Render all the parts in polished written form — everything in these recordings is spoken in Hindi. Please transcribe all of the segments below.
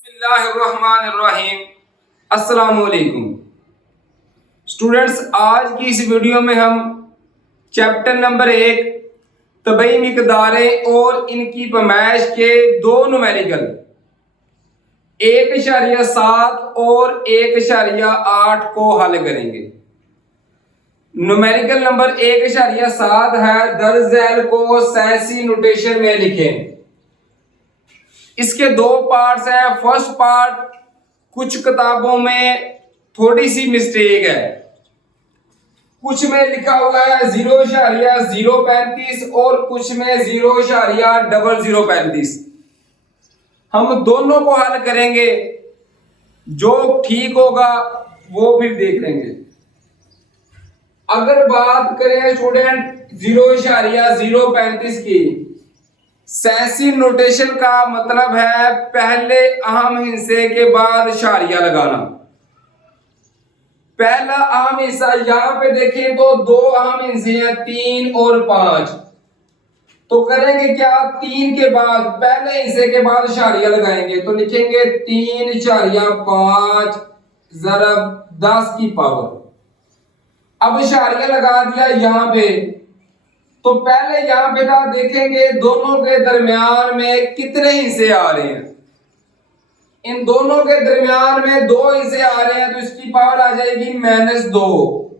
बिस्मिल्लाहिर्रहमानिर्रहीम। अस्सलामुअलैकुम स्टूडेंट्स, आज की इस वीडियो में हम चैप्टर नंबर 1 तबई मिकदारें और इनकी पैमाइश के दो न्यूमेरिकल 1.7 और 1.8 को हल करेंगे। न्यूमेरिकल नंबर 1.7 है, दर्ज झैल को साइंसी नोटेशन में लिखें। इसके दो पार्ट्स हैं। फर्स्ट पार्ट कुछ किताबों में थोड़ी सी मिस्टेक है, कुछ में लिखा हुआ है 0.035 और कुछ में 0.0035। हम दोनों को हल करेंगे, जो ठीक होगा वो फिर देख लेंगे। अगर बात करें स्टूडेंट 0.035 की, साइंसी नोटेशन का मतलब है पहले अहम हिस्से के बाद इशारिया लगाना। पहला अहम हिस्सा यहां पे देखें तो दो अहम हिस्से हैं 3 और 5। तो करेंगे क्या, 3 के बाद पहले हिस्से के बाद इशारिया लगाएंगे। तो लिखेंगे 3.5 ज़रब 10 की पावर। अब इशारिया लगा दिया यहां पे, तो पहले यहां बेटा देखेंगे दोनों के दरमियान में कितने हिस्से आ रहे हैं। इन दोनों के दरमियान में 2 हिस्से आ रहे हैं, तो इसकी पावर आ जाएगी -2,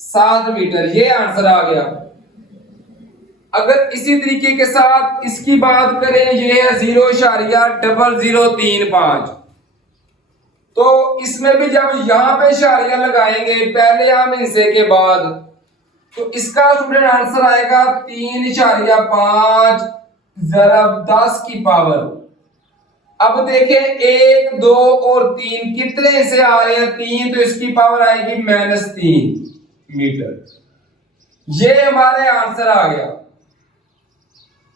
7 मीटर। ये आंसर आ गया। अगर इसी तरीके के साथ इसकी बात करें, ये है 0.0035। तो इसमें भी जब यहां पे इशारिया लगाएंगे पहले हम हिस्से के बाद, तो इसका स्टूडेंट आंसर आएगा 3.5 ज़रब 10 की पावर। अब देखें 1, 2 और 3 कितने हिस्से आ रहे हैं, 3, तो इसकी पावर आएगी -3 मीटर। ये हमारे आंसर आ गया।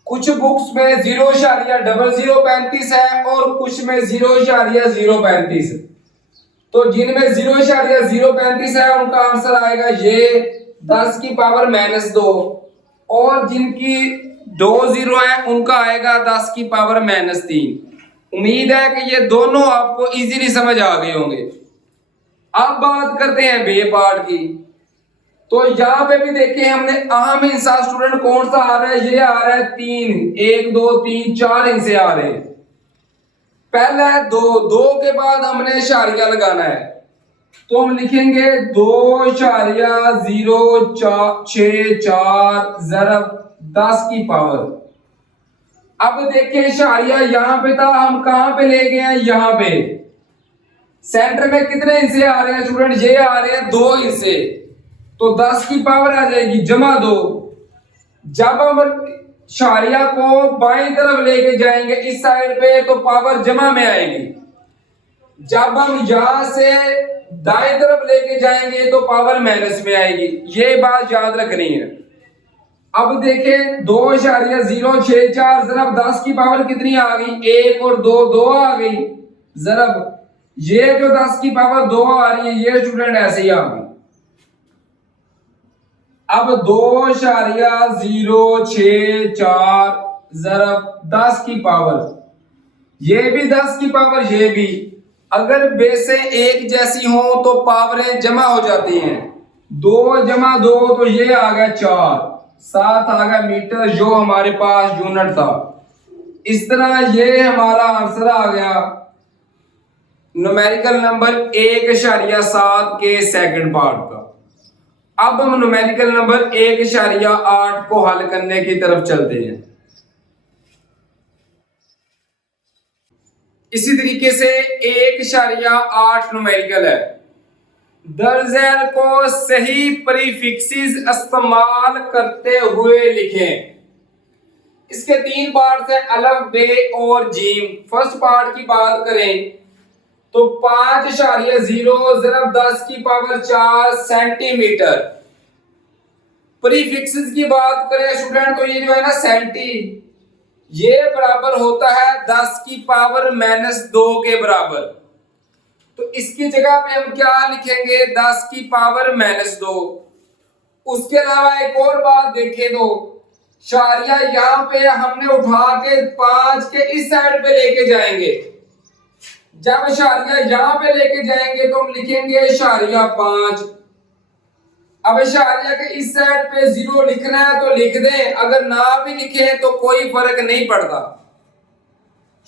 कुछ बुक्स में 0.0035 है और कुछ में 0.035 है। तो जिनमें 0.035 है उनका आंसर आएगा ये 10 की पावर -2, और जिनकी 2 0 है उनका आएगा 10 की पावर -3। उम्मीद है कि ये दोनों आपको इजीली समझ आ गए होंगे। अब बात करते हैं बे पार्ट की। तो यहां पे भी देखें हमने अहम हिस्सा स्टूडेंट कौन सा आ रहा है, ये आ रहा है 3, 1 2 3 4 हिस्से आ रहे हैं। पहला है 2 के बाद हमने इशारिया लगाना है, तो हम लिखेंगे 2.064 ज़रब 10 की पावर। अब देखिए इशारिया यहां पे था, हम कहां पे ले गए हैं, यहां पे सेंटर में कितने हिस्से आ रहे हैं स्टूडेंट, ये आ रहे हैं 2 हिस्से। तो 10 की पावर आ जाएगी +2। जब हम इशारिया को बाईं तरफ लेके जाएंगे इस साइड पे, तो पावर जमा में आएगी। जब हम यहां से दाएं तरफ लेके जाएंगे तो पावर माइनस में आएगी। ये बात याद रखनी है। अब देखें 2.064 ज़रब 10 की पावर कितनी आ गई, 1 और 2 2 आ गई ज़रब। ये जो 10 की पावर 2 आ रही है ये स्टूडेंट ऐसे ही आ गई। अब 2.064 ज़रब 10 की पावर, ये भी 10 की पावर, ये भी। अगर बेसे एक जैसी हो तो पावरें जमा हो जाती हैं। 2 + 2 तो ये आ गया 4, 7 आ गया मीटर, जो हमारे पास यूनिट था। इस तरह ये हमारा आंसर आ गया न्यूमेरिकल नंबर 1.7 के सेकंड पार्ट का। अब हम न्यूमेरिकल नंबर 1.8 को हल करने की तरफ चलते हैं। इसी तरीके से 1.8 न्यूमेरिकल है। दर्ज झैल को सही प्रीफिक्सेस इस्तेमाल करते हुए लिखें। इसके 3 पार्ट हैं, अलफ, बे और जीम। फर्स्ट पार्ट की बात करें तो 5.0 ज़रब 10 की पावर 4 सेंटीमीटर। प्रीफिक्सेस की बात करें स्टूडेंट तो ये जो है ना सेंटी, ये बराबर होता है 10 की पावर -2 के बराबर। तो इसकी जगह पे हम क्या लिखेंगे, 10 की पावर -2। उसके अलावा एक और बात देखें तो शारिया यहाँ पे हमने उठा के 5 के इस साइड पे लेके जाएंगे, जब इशारिया यहां पे लेके जाएंगे तो हम लिखेंगे इशारिया 5। अब इशारिया के इस साइड पे 0 लिखना है तो लिख दें, अगर ना भी लिखे तो कोई फर्क नहीं पड़ता।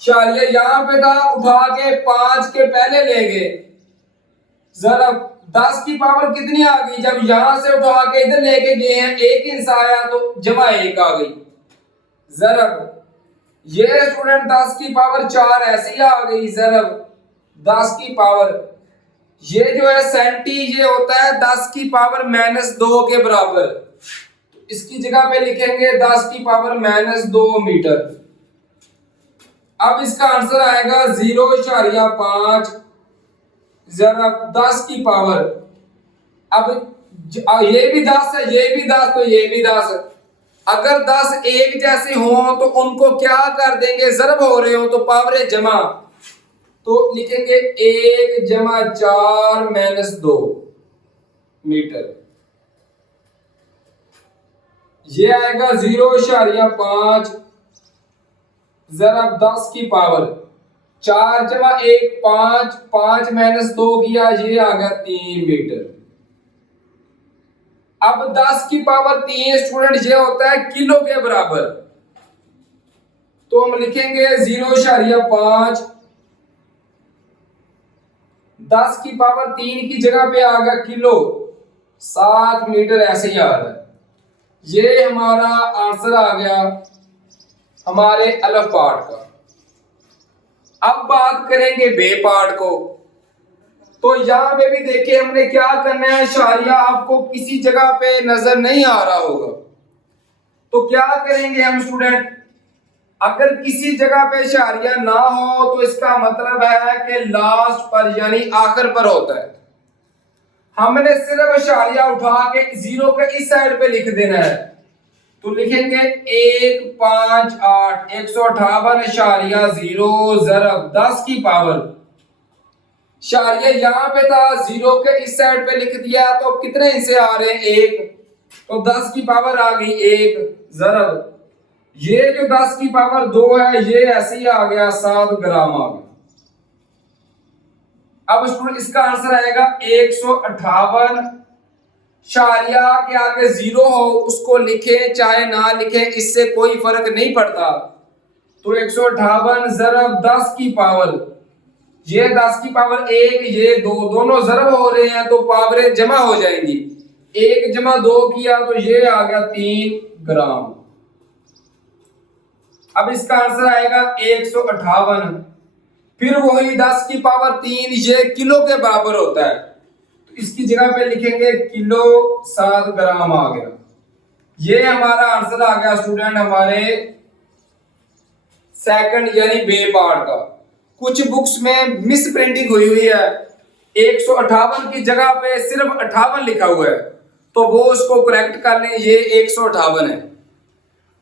इशारिया यहां पे था, उठा के 5 के पहले ले गए, जरा 10 की पावर कितनी आ गई, जब यहां से उठा के इधर लेके गए हैं 1 इंच आया तो जमा 1 आ गई। जरब ये स्टूडेंट 10 की पावर 4 ऐसी आ गई, जरब 10 की पावर, ये जो है सेंटी ये होता है 10 की पावर -2 के बराबर, तो इसकी जगह पे लिखेंगे 10 की पावर -2 मीटर। अब इसका आंसर आएगा 0.5 जरा 10 की पावर, अब ये भी 10 है, ये भी 10, तो ये भी 10। अगर 10 एक जैसे हो तो उनको क्या कर देंगे, जरब हो रहे हो तो पावरें जमा, तो लिखेंगे 1 जमा 4 -2 मीटर। ये आएगा 0.5 जरब 10 की पावर 4 जमा 1 5, 5 -2 किया, ये आ गया 3 मीटर। अब 10 की पावर 3 स्टूडेंट ये होता है किलो के बराबर, तो हम लिखेंगे 0.5 10 की पावर 3 की जगह पे आ गया किलो, 7 मीटर ऐसे ही आ रहा है। ये हमारा आंसर आ गया हमारे अलफ पार्ट का। अब बात करेंगे बे पार्ट को, तो यहां पे भी देखिए हमने क्या करना है, इशारिया आपको किसी जगह पे नजर नहीं आ रहा होगा, तो क्या करेंगे हम स्टूडेंट, अगर किसी जगह पे इशारिया ना हो तो इसका मतलब है कि लास्ट पर यानी आखिर पर होता है। हमने सिर्फ इशारिया उठा के 0 के इस साइड पे लिख देना है, तो लिखेंगे 158 158.0 जरब 10 की पावर, इशारिया यहां पे था 0 के इस साइड पे लिख दिया, तो कितने हिस्से आ रहे हैं 1, तो 10 की पावर आ गई 1 जरब ये जो 10 की पावर 2 है ये ऐसे ही आ गया 7 ग्राम आ गया। अब स्टूडेंट इसका आंसर आएगा 158, इशारिया के आगे 0 हो उसको लिखे चाहे ना लिखे इससे कोई फर्क नहीं पड़ता, तो 158 जरब 10 की पावर, ये 10 की पावर 1 ये 2 दोनों जरब हो रहे हैं तो पावरें जमा हो जाएंगी, 1 जमा 2 किया तो ये आ गया 3 ग्राम। अब इसका आंसर आएगा 158, फिर वही 10 की पावर 3 ये किलो के बराबर होता है, तो इसकी जगह पे लिखेंगे किलो 7 ग्राम आ गया। ये हमारा आंसर आ गया स्टूडेंट हमारे सेकंड यानी बे पार्ट का। कुछ बुक्स में मिस प्रिंटिंग हुई है, 158 की जगह पे सिर्फ 58 लिखा हुआ है, तो वो उसको करेक्ट कर लें, ये 158 है।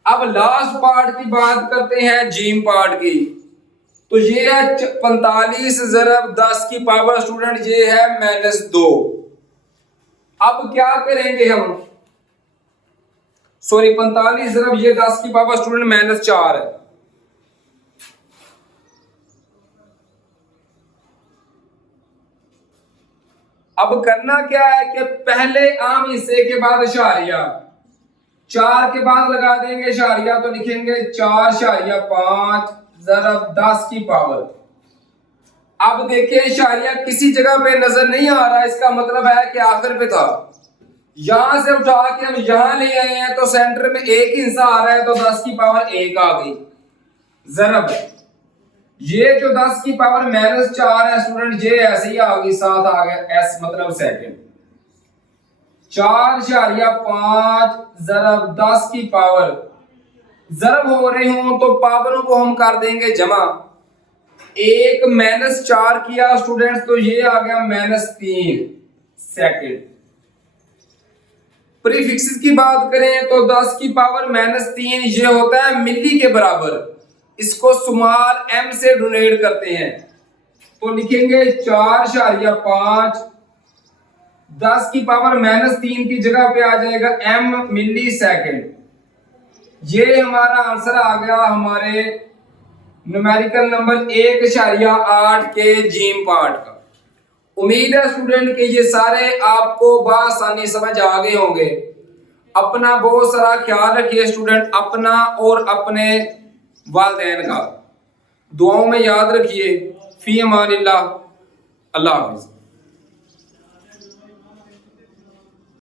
अब लास्ट पार्ट की बात करते हैं जीम पार्ट की, तो ये है 45 जरब 10 की पावर स्टूडेंट ये है -2। अब क्या करेंगे हम, सॉरी 45 जरब ये 10 की पावर स्टूडेंट -4 है। अब करना क्या है कि पहले आम हिस्से के बाद इशारिया 4 के बाद लगा देंगे इशारिया, तो लिखेंगे 4.5 जरब 10 की पावर। अब देखिए इशारिया किसी जगह पे नजर नहीं आ रहा, इसका मतलब है कि आखिर पे था, यहां से उठा के हम यहां ले आए हैं तो सेंटर में 1 हिस्सा आ रहा है, तो 10 की पावर 1 आ गई जरब ये जो 10 की पावर -4 है स्टूडेंट ये ऐसे ही आ गई, 7 आ गया एस मतलब सेकंड। 4.5 जरब 10 की पावर, जरब हो रहे हो तो पावरों को हम कर देंगे जमा, 1 -4 किया स्टूडेंट्स तो ये आ गया -3 सेकंड। प्रीफिक्सेस की बात करें तो 10 की पावर -3 ये होता है मिली के बराबर, इसको स्मॉल m से डोनेट करते हैं, तो लिखेंगे 4.5 10 की पावर -3 की जगह पे आ जाएगा m मिली सेकेंड। ये हमारा आंसर आ गया हमारे न्यूमेरिकल नंबर 1.8 के जीम पार्ट का। उम्मीद है स्टूडेंट के ये सारे आपको बआसानी समझ आ गए होंगे। अपना बहुत सारा ख्याल रखिए स्टूडेंट, अपना और अपने वालिदैन का दुआओं में याद रखिए। फी अमानिल्लाह, अल्लाह हाफिज।